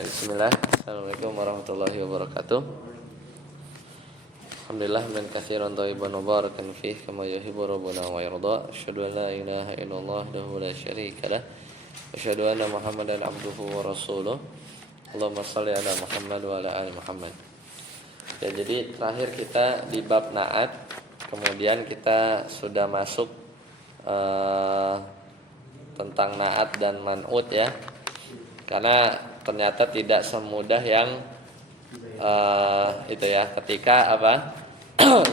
Ya, bismillah. Assalamualaikum warahmatullahi wabarakatuh. Alhamdulillah min katsiran thayyiban mubarakan fih kama yuhibbu rabbuna wa yarda. Asyhadu an la ilaha illallah wahdahu la syarika lah. Asyhadu anna Muhammadan abduhu wa rasuluh. Allahumma shalli ala Muhammad wa ala ali Muhammad. Ya, jadi terakhir kita di bab naat. Kemudian kita sudah masuk tentang naat dan man'ut ya. Karena ternyata tidak semudah yang itu ya, ketika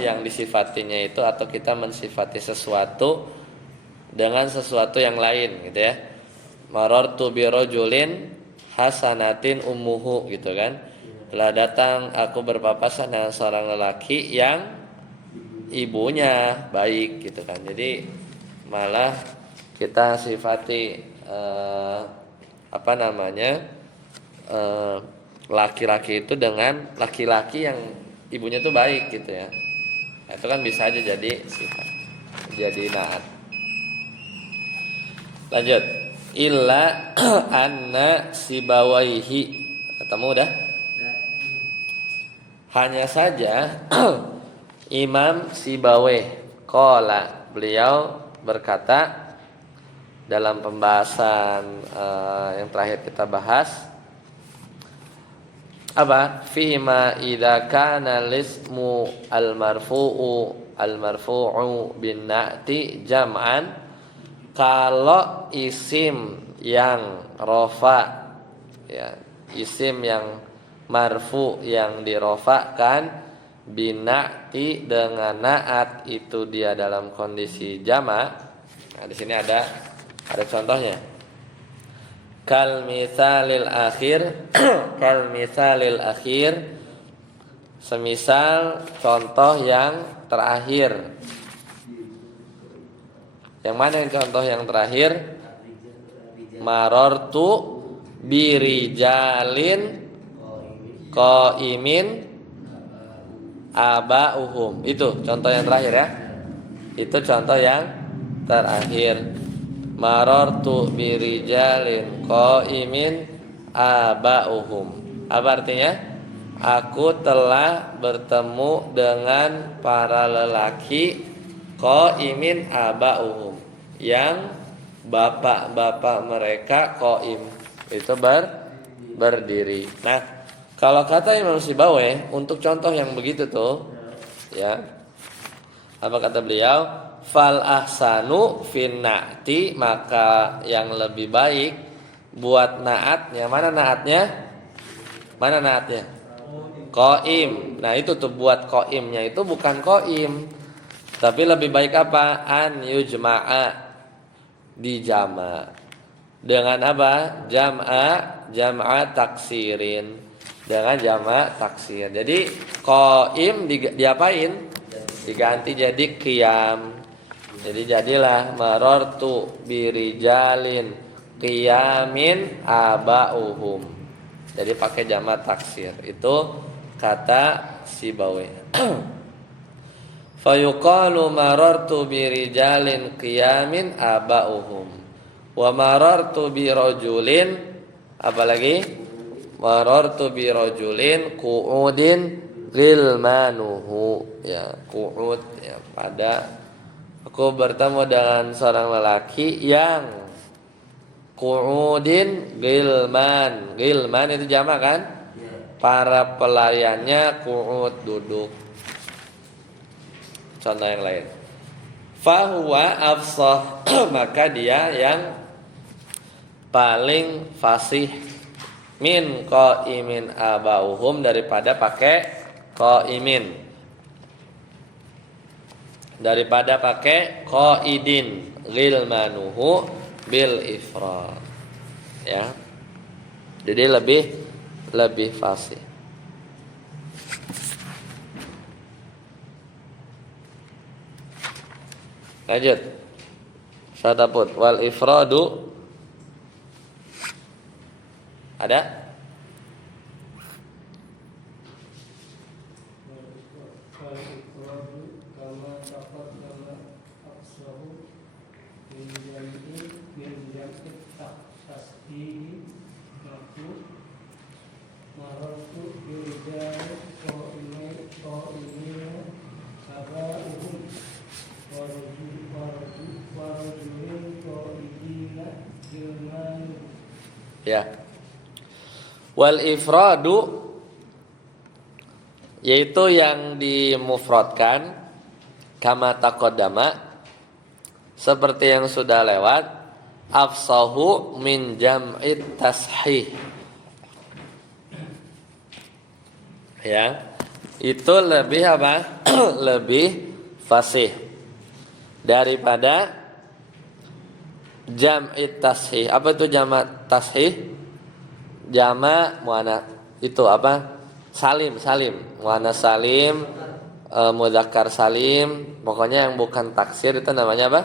yang disifatinya itu atau kita mensifati sesuatu dengan sesuatu yang lain gitu ya. Marartu bi rajulin hasanatin ummuhu gitu kan. Telah datang aku berpapasan dengan seorang lelaki yang ibunya baik gitu kan. Jadi malah kita sifati laki-laki itu dengan laki-laki yang ibunya tuh baik gitu ya. Nah, itu kan bisa aja jadi sifat, jadi naat. Lanjut. Illa anna sibawaihi. Ketemu udah? Hanya saja Imam Sibaweh qala, beliau berkata dalam pembahasan yang terakhir kita bahas fihima idza kana lismu al-marfu'u bin na'ti jam'an, kalau isim yang rafa ya, isim yang marfu yang dirofakkan bina'ti dengan na'at itu dia dalam kondisi jama'. Nah, di sini ada contohnya. Kal misalil akhir, semisal contoh yang terakhir. Yang mana yang contoh yang terakhir? Marartu birijalin qaimin aba'uhum. Itu contoh yang terakhir ya. Itu contoh yang terakhir. Marartu birijalin qaimin aba'uhum. Apa artinya? Aku telah bertemu dengan para lelaki qaimin aba'uhum, yang bapak-bapak mereka qaim, itu berdiri. Nah, kalau kata Imam Sibaweh untuk contoh yang begitu tuh ya, apa kata beliau? Fal ahsanu fin na'ti, maka yang lebih baik buat naatnya. Mana naatnya? Qaim. Nah, itu tuh buat qaimnya itu bukan qaim. Tapi lebih baik apa? An yujma'a, dijama. Dengan apa? Jam'a taksirin. Dengan jama' taksir. Jadi qaim diapain? Diganti jadi qiyam. Jadi jadilah marartu birijalin qiyamin aba'uhum. Jadi pakai jama' taksir. Itu kata Sibaweh. Fayuqalu marartu birijalin qiyamin aba'uhum. Wa marartu birajulin, apalagi? Marartu birajulin qu'udin ghilmanuhu, ya, qu'ud ya, pada aku bertemu dengan seorang lelaki yang qu'udin ghilman. Ghilman itu jamak kan? Para pelayannya qu'ud, duduk. Contoh yang lain. Fahuwa afsah, maka dia yang paling fasih min qaimin abauhum, daripada pakai qaimin, daripada pakai qaidin ghilmanuhu bil ifrad ya. Jadi lebih fasih. Lanjut. Sadaput wal ifradu ada? Ya. Wal ifradu yaitu yang dimufradkan kama taqaddama seperti yang sudah lewat, afsahu min jam'it tashih. Ya. Itu lebih apa? Lebih fasih daripada jam'it tashih. Apa itu jamak tashih? Jamak muannas itu apa? Salim, muannas salim, mudzakkar salim, pokoknya yang bukan taksir itu namanya apa?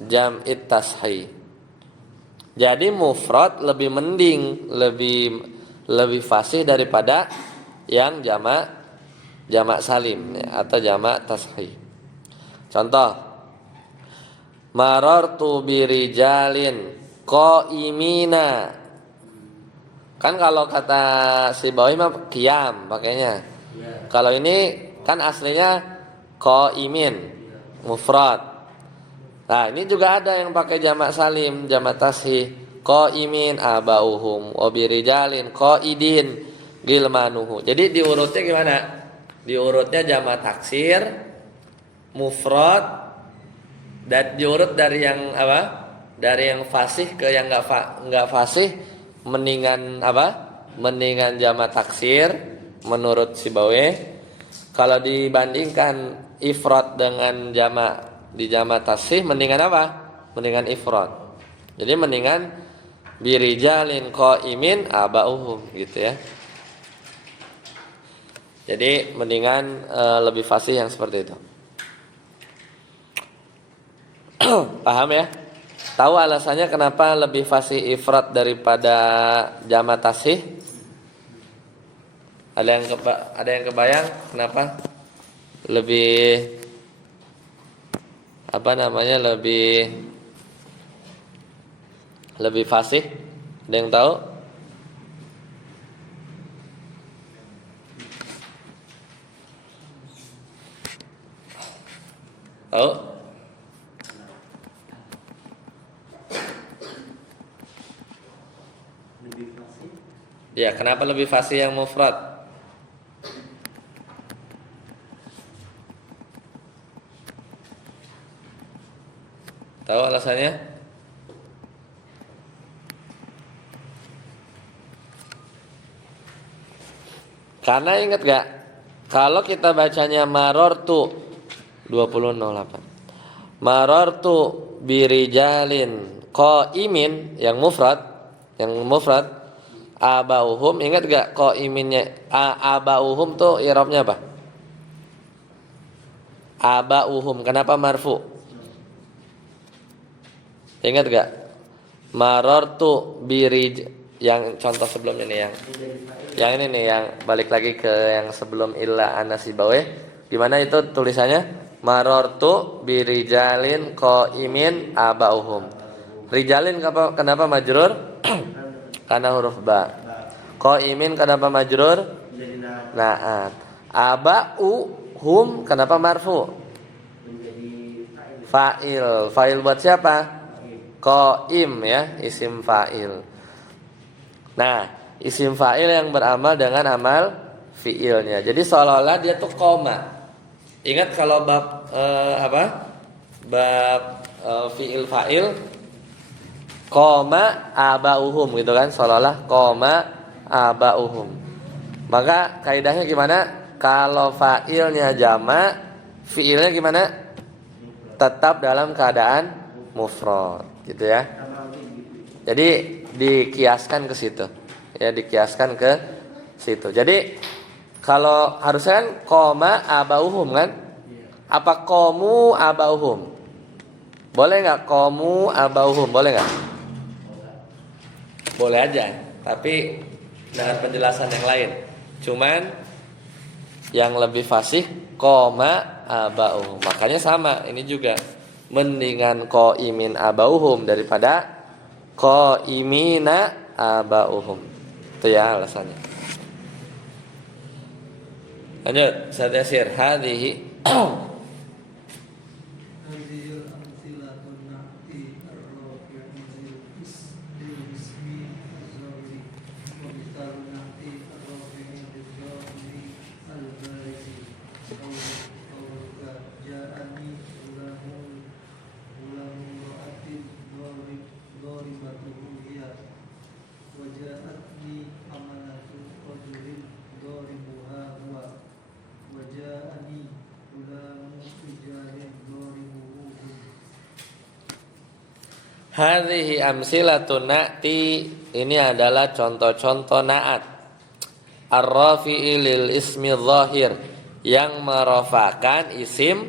Jam'it tashih. Jadi mufrad lebih mending, lebih fasih daripada yang jamak salim ya, atau jamak tashih. Contoh, marartu birijalin qaimina. Kan kalau kata si Bawi mah qiyam pakainya. Kalau ini kan aslinya qaimin mufrad. Nah, ini juga ada yang pakai jamak salim, jamak tashih. Qaimin abauhum wa birijalin qaidin gilmanuhu. Jadi diurutnya gimana? Diurutnya jamak taksir, mufrad, dan diurut dari yang apa? Dari yang fasih ke yang enggak fasih, mendingan apa? Mendingan jamak taksir menurut Sibawe. Kalau dibandingkan ifrad dengan jamak tasih, mendingan apa? Mendingan ifrad. Jadi mendingan birijalin qaimin abauhum gitu ya. Jadi mendingan lebih fasih yang seperti itu. Paham ya? Tahu alasannya kenapa lebih fasih ifrad daripada jamak tasih? Ada yang kebayang kenapa? Lebih apa namanya? Lebih fasih? Ada yang tahu? Tahu? Lebih fasih. Ya, kenapa lebih fasih yang mufrad? Tahu alasannya? Karena ingat gak? Kalau kita bacanya marortu 2008 marortu birijalin qaimin yang mufrad abauhum, ingat gak qaiminnya abauhum tuh i'rabnya apa? Abauhum kenapa marfu? Ingat gak? Marortu birij yang contoh sebelumnya nih yang ini nih, yang balik lagi ke yang sebelum illa anasibawe. Gimana itu tulisannya? Marortu birijalin qaimin abauhum. Rijalin kenapa majrur? Karena huruf ba. Qaimin kenapa majrur? Naat. Abauhum kenapa marfu? Fa'il. Fa'il buat siapa? Qaim ya, isim fa'il. Nah, isim fa'il yang beramal dengan amal fi'ilnya. Jadi seolah-olah dia tuh koma. Ingat kalau bab bab fi'il fa'il koma abauhum gitu kan, seolah-olah koma abauhum. Maka kaidahnya gimana? Kalau fa'ilnya jamak, fi'ilnya gimana? Tetap dalam keadaan mufrad, gitu ya. Jadi dikiaskan ke situ. Ya, dikiaskan ke situ. Jadi kalau harusnya kan koma abauhum kan? Apa komu abauhum? Boleh nggak komu abauhum? Boleh nggak? Boleh aja, tapi dengan penjelasan yang lain. Cuman yang lebih fasih koma abauhum. Makanya sama, ini juga mendingan qaimin abauhum daripada qaimina abauhum. Itu ya alasannya. Lanjut, Ustaz Yasir. Hadhihi Hadhihi amsilatun na'ti, ini adalah contoh-contoh naat. Ar-rafi'i lil ismi zahir, yang merafakan isim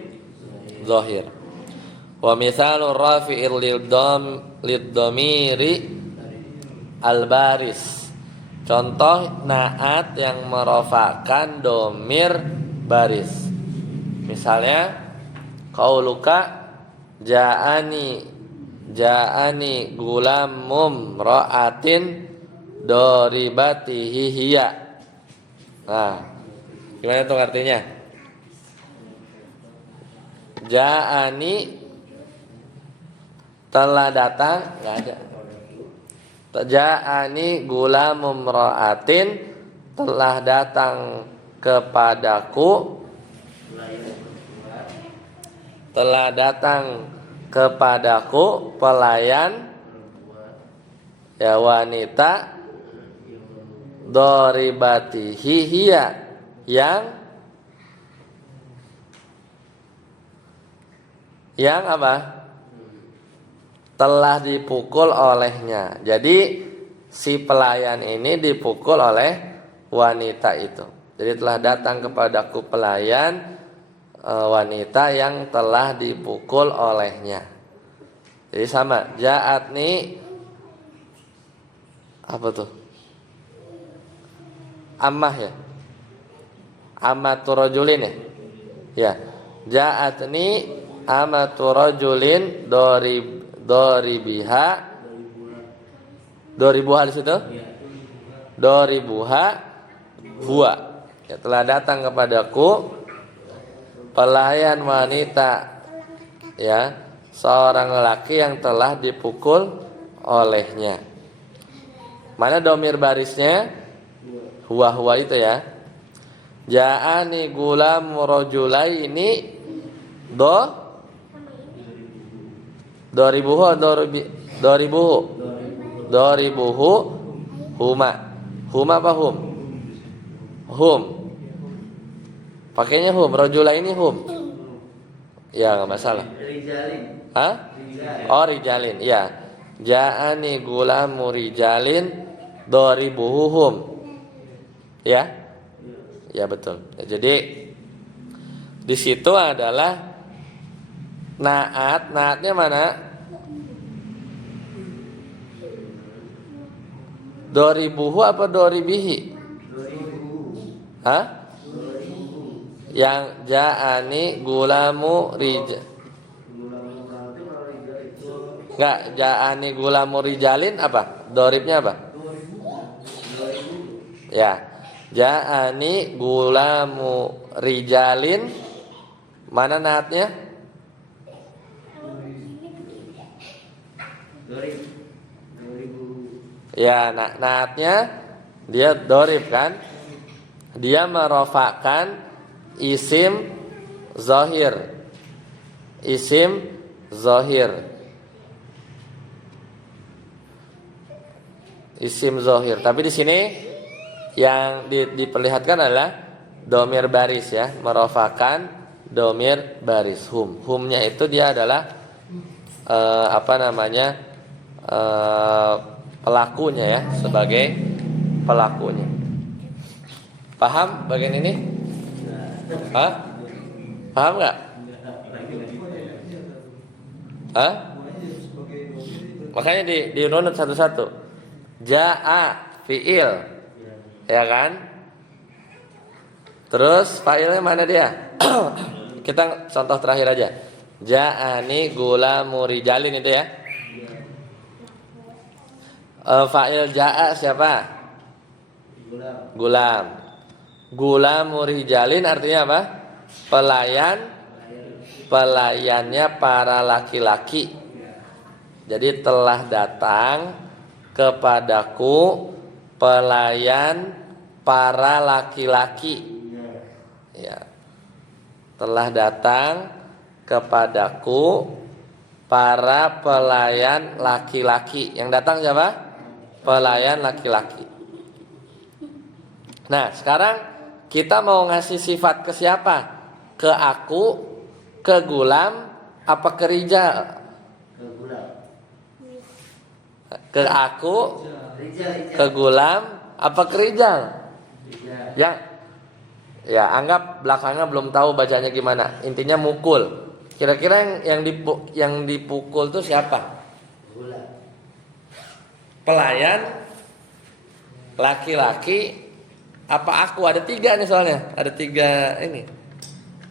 zahir. Wa mithalur rafi'i lid dhamiri al-baris. Contoh naat yang merafakan domir baris. Misalnya qauluka ja'ani gulamum ra'atin doribatihi hiya. Nah, gimana tuh artinya? Ja'ani telah datang, enggak ada. Ja'ani gulamum ra'atin, telah datang kepadaku, telah datang kepadaku pelayan ya wanita doribatihi hiya, yang apa? Telah dipukul olehnya. Jadi si pelayan ini dipukul oleh wanita itu. Jadi telah datang kepadaku pelayan wanita yang telah dipukul olehnya. Jadi sama, ja'atni apa tuh? Ammah ya? Ammatu rajulin ya? Ya. Ja'atni amatu rajulin doribiha. Doribuha di situ? Doribuha huwa. Ya, telah datang kepadaku pelayan wanita, ya, seorang lelaki yang telah dipukul olehnya. Mana domir barisnya? Huwa itu ya. Ja'ani gulam rajulaini doribuhu huma apa hum pakainya hum, rajula ini hum ya, nggak masalah. Hah? Oh, rijalin, ya. Ja'ani gulamu rijalin doribuhu hum, ya, ya betul. Ya, jadi di situ adalah naatnya mana? Doribuhu apa doribihi? Hah? Yang ja'ani gulamu enggak, ja'ani gulamu rijalin apa? Doribnya apa? Ya. Ja'ani gulamu rijalin, mana naatnya? Ya, naatnya dia dorib kan? Dia merofakkan isim zahir. Tapi di sini yang diperlihatkan adalah domir baris ya, merofakkan domir baris hum. Humnya itu dia adalah pelakunya ya, sebagai pelakunya. Paham bagian ini? Hah? Paham nggak? Hah? Makanya dirunut satu-satu. Ja'a fi'il, ya kan? Terus fa'ilnya mana dia? Kita contoh terakhir aja. Ja'ani gulamu rijalin itu ya. Fa'il ja'a siapa? Gulam. Gulamu rijalin artinya apa? Pelayannya para laki-laki. Jadi telah datang kepadaku pelayan para laki-laki. Ya. Telah datang kepadaku para pelayan laki-laki. Yang datang siapa? Pelayan laki-laki. Nah, sekarang kita mau ngasih sifat ke siapa? Ke aku, ke gulam, apa ke rijal? Ke aku, ke Gulam, apa ke Rijal? Ya. Ya, anggap belakangnya belum tahu bacanya gimana. Intinya mukul. Kira-kira yang dipukul tuh siapa? Pelayan, laki-laki, apa aku? Ada 3 nih soalnya. Ada 3 ini.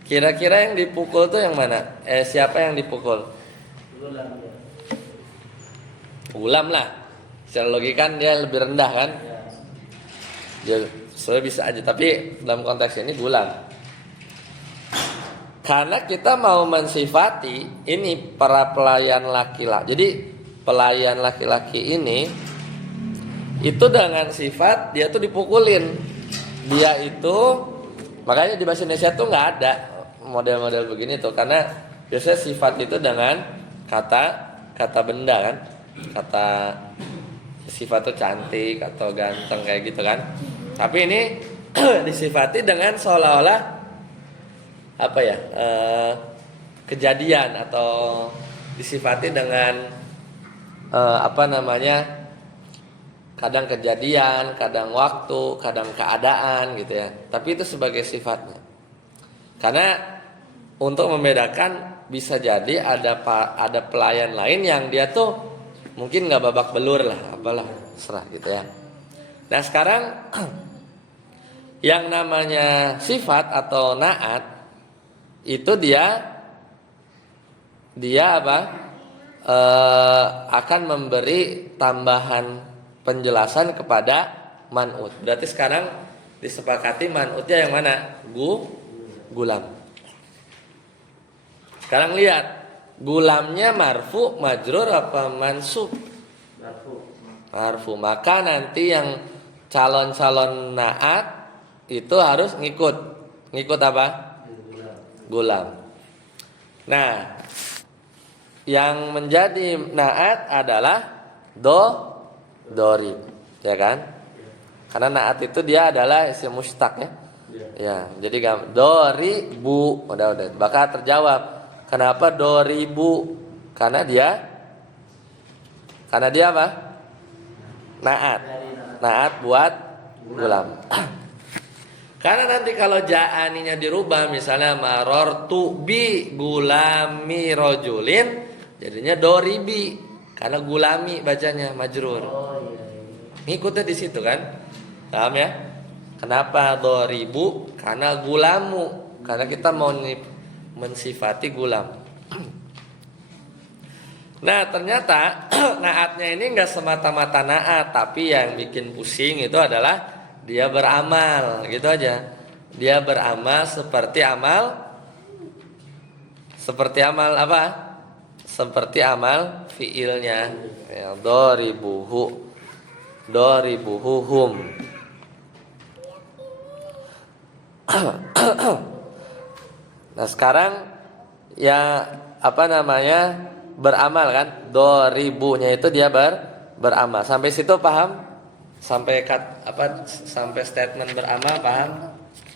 Kira-kira yang dipukul tuh yang mana? Siapa yang dipukul? Gulam lah. Secara logika kan dia lebih rendah kan? Dia sebenarnya bisa aja, tapi dalam konteks ini Gulam. Karena kita mau mensifati ini para pelayan laki-laki. Jadi pelayan laki-laki ini itu dengan sifat dia tuh dipukulin. Dia itu makanya di bahasa Indonesia tuh nggak ada model-model begini tuh, karena biasanya sifat itu dengan kata benda kan, kata sifat tuh cantik atau ganteng kayak gitu kan. Tapi ini disifati dengan seolah-olah apa ya, kejadian, atau disifati dengan apa namanya, kadang kejadian, kadang waktu, kadang keadaan gitu ya. Tapi itu sebagai sifatnya. Karena untuk membedakan bisa jadi ada pelayan lain yang dia tuh mungkin nggak babak belur lah, apalah serah gitu ya. Nah sekarang yang namanya sifat atau naat itu dia apa? Akan memberi tambahan penjelasan kepada man'ut. Berarti sekarang disepakati man'utnya yang mana? Gulam. Sekarang lihat, gulamnya marfu, majrur apa mansub? Marfu. Maka nanti yang calon-calon naat itu harus ngikut apa? Gulam. Nah, yang menjadi naat adalah dorib, ya kan? Karena naat itu dia adalah isim mustaq ya. Ya, jadi doribu udah. Bakal terjawab. Kenapa doribu? Karena dia apa? Naat buat gulam. Karena nanti kalau ja'aninya dirubah, misalnya marortu bi gulami rojulin, jadinya doribi, karena gulami bacanya majrur. Ngikutnya di situ kan, paham ya? Kenapa doribu? Karena gulamu, karena kita mau mensifati gulam. Nah ternyata naatnya ini nggak semata-mata naat, tapi yang bikin pusing itu adalah dia beramal, gitu aja. Dia beramal seperti amal apa? Seperti amal fiilnya. Ya, doribuhum. Nah sekarang ya apa namanya, beramal kan, doribunya itu dia beramal. Sampai situ paham? Sampai sampai statement beramal paham?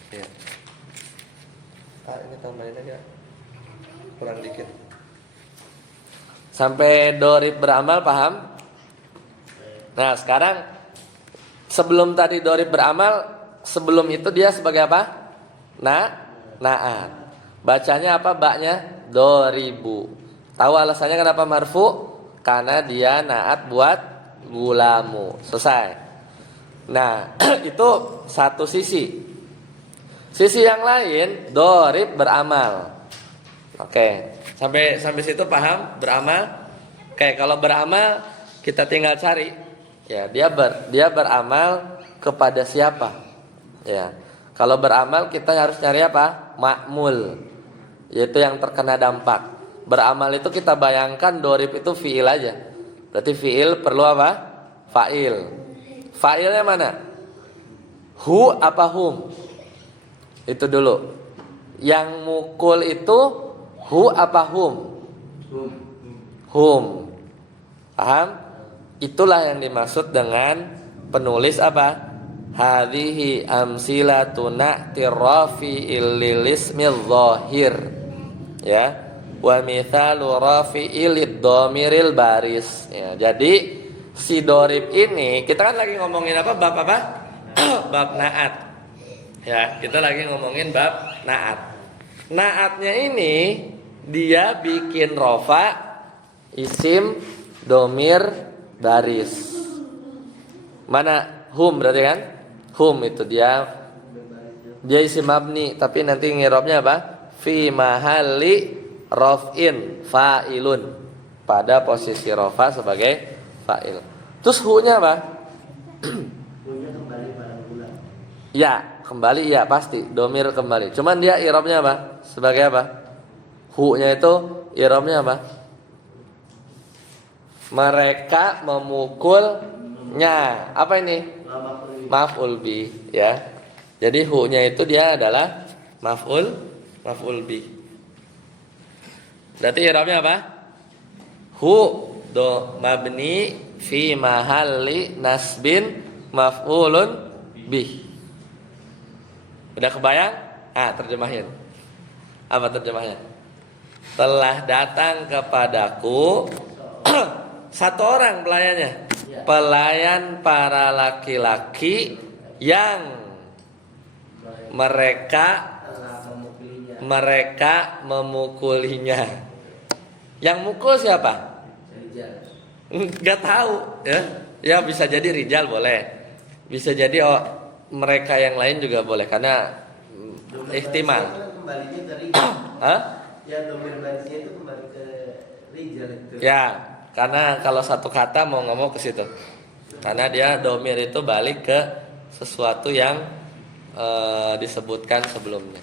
Ya. Ini tambahin aja, kurang dikit. Sampai dorib beramal paham? Nah sekarang sebelum tadi dorib beramal, sebelum itu dia sebagai apa? Naat. Bacanya apa? Baknya doribu. Tahu alasannya kenapa marfu? Karena dia naat buat gulamu. Selesai. Nah itu satu sisi. Sisi yang lain dorib beramal. Oke, sampai situ paham? Beramal. Oke, kalau beramal kita tinggal cari. Ya, dia beramal kepada siapa? Ya. Kalau beramal kita harus cari apa? Ma'mul, yaitu yang terkena dampak. Beramal itu kita bayangkan dorib itu fiil aja. Berarti fiil perlu apa? Fa'il. Fa'ilnya mana? Hu apa hum? Itu dulu. Yang mukul itu hu apa hum? Hum. Paham? Itulah yang dimaksud dengan penulis apa? Hadhihi amsilatun na'tirrafi'il lilismil zahir. Ya. Wa mithalu rafi'il dhamiril baris. Ya, jadi si dorib ini, kita kan lagi ngomongin apa? Bab apa? Bab naat. Ya, kita lagi ngomongin bab naat. Naatnya ini dia bikin rofa isim domir baris. Mana hum berarti kan? Hum itu dia isim mabni, tapi nanti ngirobnya apa? Fi mahalli raf'in fa'ilun, pada posisi rofa sebagai fa'il. Terus hu-nya apa? Hu-nya kembali pada bulan. Ya, kembali ya pasti domir kembali. Cuman dia irobnya apa? Sebagai apa? Hu-nya itu irobnya apa? Mereka memukulnya. Apa ini? Maf'ul bi, ya. Jadi hu-nya itu dia adalah maf'ul bi. Berarti irobnya apa? Hu do mabni fi mahalli nasbin maf'ulun bi. Udah kebayang? Terjemahin. Apa terjemahnya? Telah datang kepadaku satu orang pelayannya. Pelayan para laki-laki yang mereka memukulinya. Yang mukul siapa? Enggak tahu, ya. Ya bisa jadi rijal boleh. Bisa jadi mereka yang lain juga boleh karena ihtimal. Kembalinya ke rijal. Hah? Yang domir barisnya itu kembali ke rijal itu. Ya, karena kalau satu kata mau ngomong ke situ. Karena dia domir itu balik ke sesuatu yang disebutkan sebelumnya.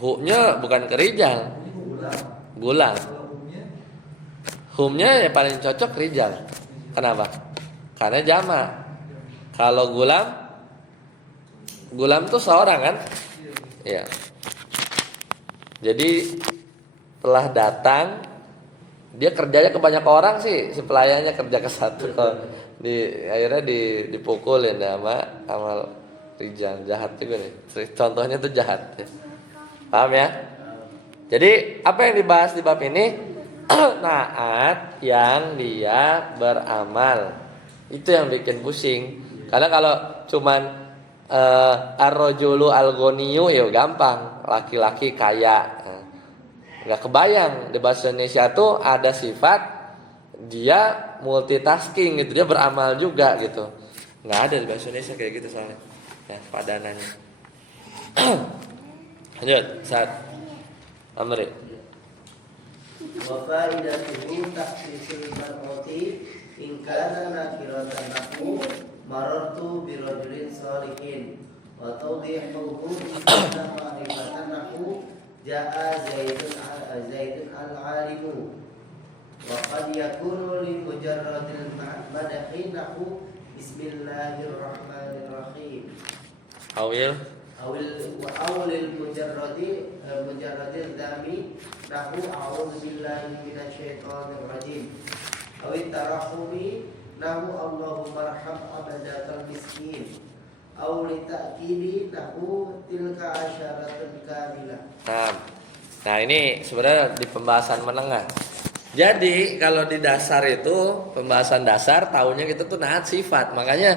Hu-nya bukan ke rijal. Gulam. Humnya ya paling cocok rijal. Kenapa? Karena jamak. Kalau gulam tuh seorang kan? Iya. Jadi telah datang, dia kerjanya ke banyak orang sih, si pelayannya kerja ke satu. Kalau akhirnya dipukulin sama rijal, jahat juga nih. Contohnya tuh jahat. Paham ya? Jadi apa yang dibahas di bab ini? Naat yang dia beramal. Itu yang bikin pusing. Karena kalau cuman ar-rajulu al-ghaniyu ya gampang, laki-laki kaya. Enggak kebayang di bahasa Indonesia tuh ada sifat dia multitasking gitu, dia beramal juga gitu. Enggak ada di bahasa Indonesia kayak gitu soalnya. Ya, padanannya. Lanjut, saat Amri. Wa faidatuhu takhsisul mar'ati in kana nakiratan lahu marartu bi rajulin salihin wa tawdihuhu in kana ma'rifatan lahu jaa zaidun al-alimu wa qad yakunu li mujarradil madhi lahu bismillahirrahmanirrahim awil mujarradil dami nahu a'udzu billahi minasyaitonir rajim awit tarahumi nahu Allahumma arham abadatal miskin aw li ta'kidi nahu tilka asyaratun kamilah. Nah ini sebenarnya di pembahasan menengah. Jadi kalau di dasar itu pembahasan dasar tahunya kita tuh naat sifat. Makanya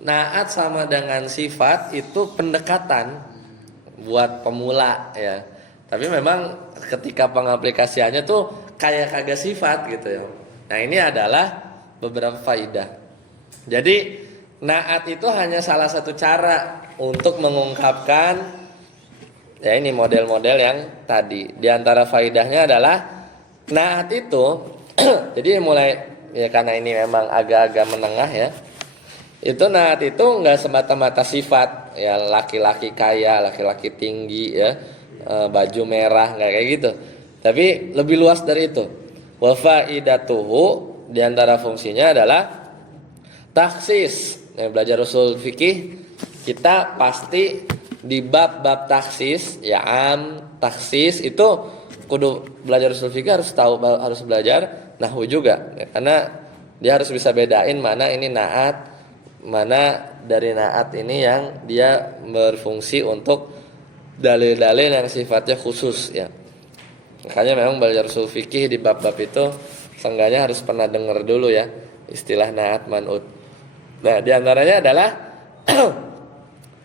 naat sama dengan sifat itu pendekatan buat pemula ya. Tapi memang ketika pengaplikasiannya tuh kayak kagak sifat gitu ya. Nah ini adalah beberapa faidah. Jadi naat itu hanya salah satu cara untuk mengungkapkan ya ini model-model yang tadi. Di antara faidahnya adalah naat itu jadi mulai ya karena ini memang agak-agak menengah ya. Itu naat itu enggak semata-mata sifat ya laki-laki kaya, laki-laki tinggi ya, baju merah enggak kayak gitu. Tapi lebih luas dari itu. Wa faidatuhu di antara fungsinya adalah taksis. Nah, belajar usul fikih kita pasti di bab-bab taksis ya taksis itu kudu belajar usul fikih harus belajar nahwu juga ya, karena dia harus bisa bedain mana ini naat, mana dari naat ini yang dia berfungsi untuk dalil-dalil yang sifatnya khusus ya. Makanya memang belajar usul fikih di bab-bab itu Seenggaknya harus pernah dengar dulu ya istilah naat man'ut. Nah, diantaranya adalah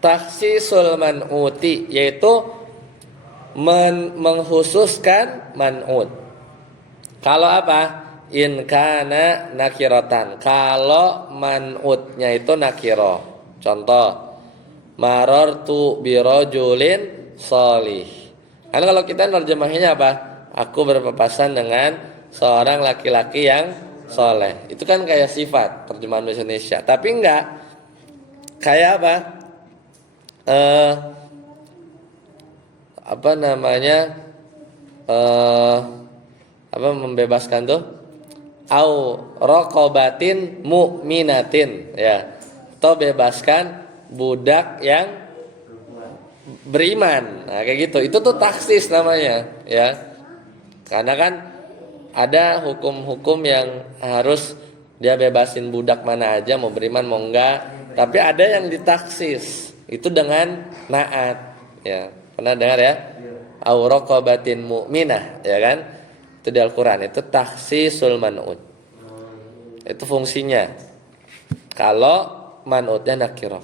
takhsisul man'uti, yaitu menghususkan man'ut. Kalau apa? In kana nakiratan. Kalau man'utnya itu nakiro. Contoh, marartu birajulin sholih. Karena kalau kita nerjemahnya apa? Aku berpapasan dengan seorang laki-laki yang soleh. Itu kan kayak sifat terjemahan bahasa Indonesia. Tapi enggak. Kayak apa? Apa namanya? Apa membebaskan tuh? Au raqabatin mu'minatin, ya. Atau bebaskan budak yang beriman. Nah, kayak gitu. Itu tuh taksis namanya, ya. Karena kan ada hukum-hukum yang harus dia bebasin budak mana aja, mau beriman mau enggak. Tapi ada yang ditaksis. Itu dengan naat, ya. Pernah dengar ya? Au raqabatin mu'minah, ya kan? Itu di Al-Qur'an, itu takhsisul man'ut. Itu fungsinya. Kalau man'utnya nakirah.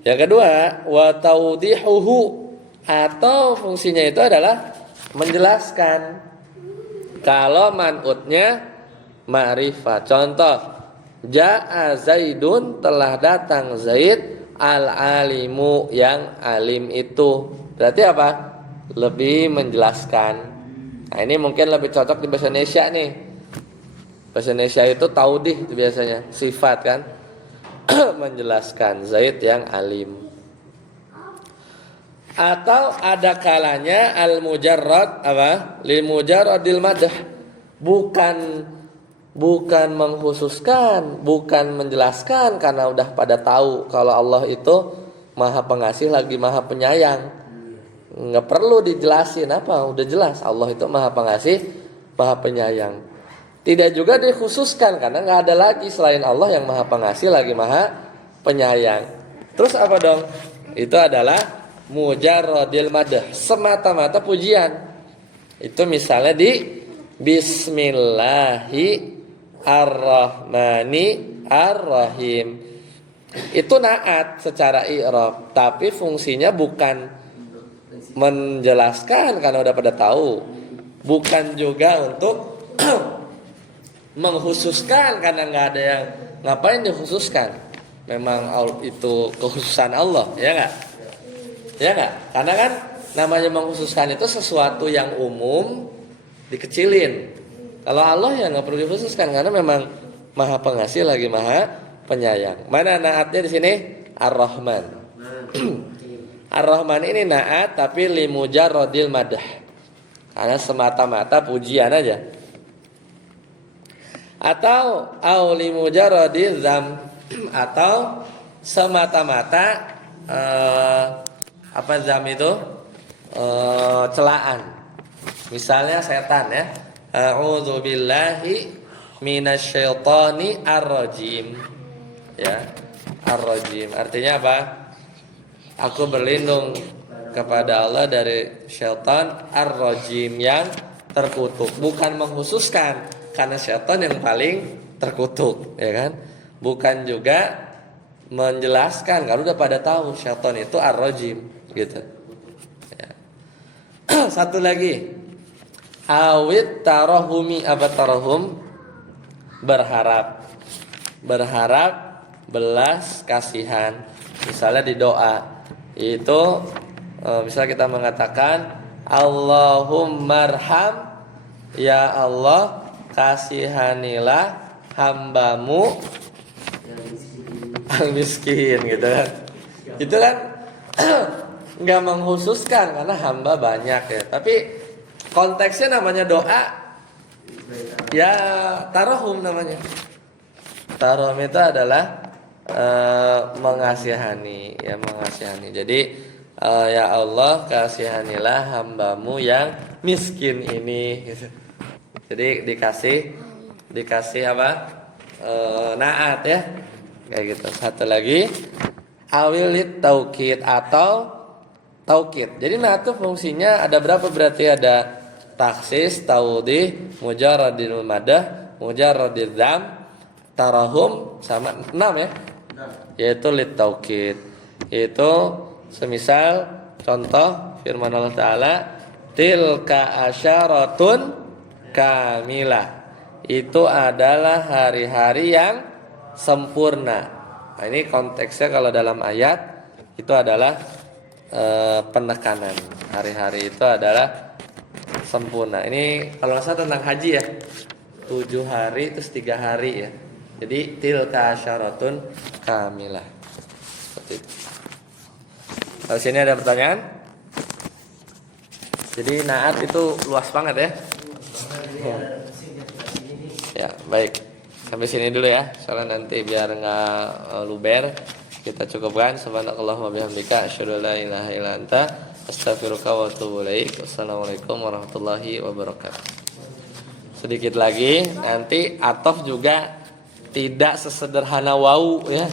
Yang kedua, wa tawdihuhu, atau fungsinya itu adalah menjelaskan. Kalau man'utnya ma'rifah. Contoh, ja'a Zaidun, telah datang Zaid, al-alimu, yang alim itu. Berarti apa? Lebih menjelaskan. Nah, ini mungkin lebih cocok di bahasa Indonesia nih. Bahasa Indonesia itu taudih itu biasanya, sifat kan. Menjelaskan Zaid yang alim. Atau ada kalanya al-mujarrad apa? Lil mujarradil madah. Bukan mengkhususkan, bukan menjelaskan, karena udah pada tahu kalau Allah itu Maha Pengasih lagi Maha Penyayang. Nggak perlu dijelasin apa, udah jelas Allah itu Maha Pengasih, Maha Penyayang. Tidak juga dikhususkan karena nggak ada lagi selain Allah yang Maha Pengasih lagi Maha Penyayang. Terus apa dong? Itu adalah mujarradil madah, semata-mata pujian. Itu misalnya di Bismillahi ar-Rahmani ar-Rahim. Itu naat secara i'rab, tapi fungsinya bukan menjelaskan karena udah pada tahu, bukan juga untuk mengkhususkan karena nggak ada yang ngapain dikhususkan. Memang itu kekhususan Allah, ya nggak? Ya nggak? Karena kan namanya mengkhususkan itu sesuatu yang umum dikecilin. Kalau Allah ya nggak perlu dikhususkan karena memang Maha Pengasih lagi Maha Penyayang. Mana naatnya di sini? Ar-Rahman. Ar-Rahman ini naat tapi limujarradil madah. Karena semata-mata pujian aja. Atau au limujarradil dzam, atau semata-mata apa dzam itu? Celaan. Misalnya setan ya. A'udzu billahi minasyaitani ar-rajim. Ya. Ar-rajim artinya apa? Aku berlindung kepada Allah dari syaitan ar-rajim yang terkutuk. Bukan mengkhususkan karena syaitan yang paling terkutuk, ya kan? Bukan juga menjelaskan kalau udah pada tahu syaitan itu ar-rajim, gitu. Ya. Satu lagi, awit tarahumi, apa tarahum? Berharap belas kasihan. Misalnya di doa itu misalnya kita mengatakan Allahummarham, ya Allah kasihanilah hambamu al-miskin, gitu kan. Itu kan nggak mengkhususkan karena hamba banyak ya. Tapi konteksnya namanya doa, ya tarahum namanya. Tarahum itu adalah mengasihani, ya mengasihani. Jadi ya Allah kasihanilah hambamu yang miskin ini, gitu. Jadi dikasih apa? Naat ya, kayak gitu. Satu lagi awilit taukid atau taukid. Jadi naat itu fungsinya ada berapa? Berarti ada taksis, taudih, mujarradil madah, mujarradil dzam, tarahum, sama 6 ya. Yaitu lit taukid. Itu semisal contoh firman Allah Ta'ala, tilka asyaratun kamilah. Itu adalah hari-hari yang sempurna. Nah, ini konteksnya kalau dalam ayat itu adalah penekanan. Hari-hari itu adalah sempurna. Ini kalau nggak salah tentang haji ya. 7 hari terus 3 hari ya. Jadi tilka asyaratun kamilah. Seperti itu. Kalau sini ada pertanyaan? Jadi naat itu luas banget ya. Ya, baik. Sampai sini dulu ya. Soalnya nanti biar nggak luber, kita cukupkan. Subhanakallahumma bihamdika asyhadu an la ilaha illa anta astaghfiruka wa atubu ilaik. Wassalamualaikum warahmatullahi wabarakatuh. Sedikit lagi, nanti atof juga tidak sesederhana wau ya.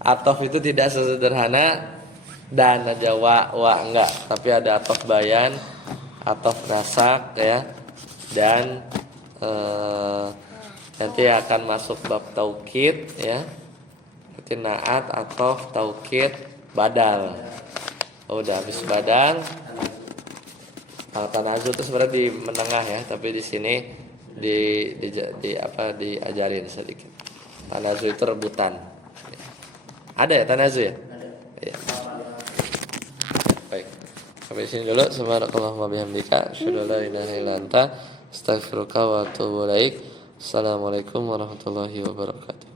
Atof itu tidak sesederhana dan aja wa enggak, tapi ada atof bayan, atof nasak ya. Dan nanti akan masuk bab taukid ya. Nanti naat atau taukid badal. Udah habis badal. Tanazu itu sebenarnya di menengah ya, tapi di sini diajarin sedikit. Tanazu itu rebutan. Ada ya tanazu ya? Ada. Ya. Baik. Sampai sini dulu. Subhanakallahumma bihamdika asyhadu an la ilaha illa anta astaghfiruka wa atubu ilaik. Assalamualaikum warahmatullahi wabarakatuh.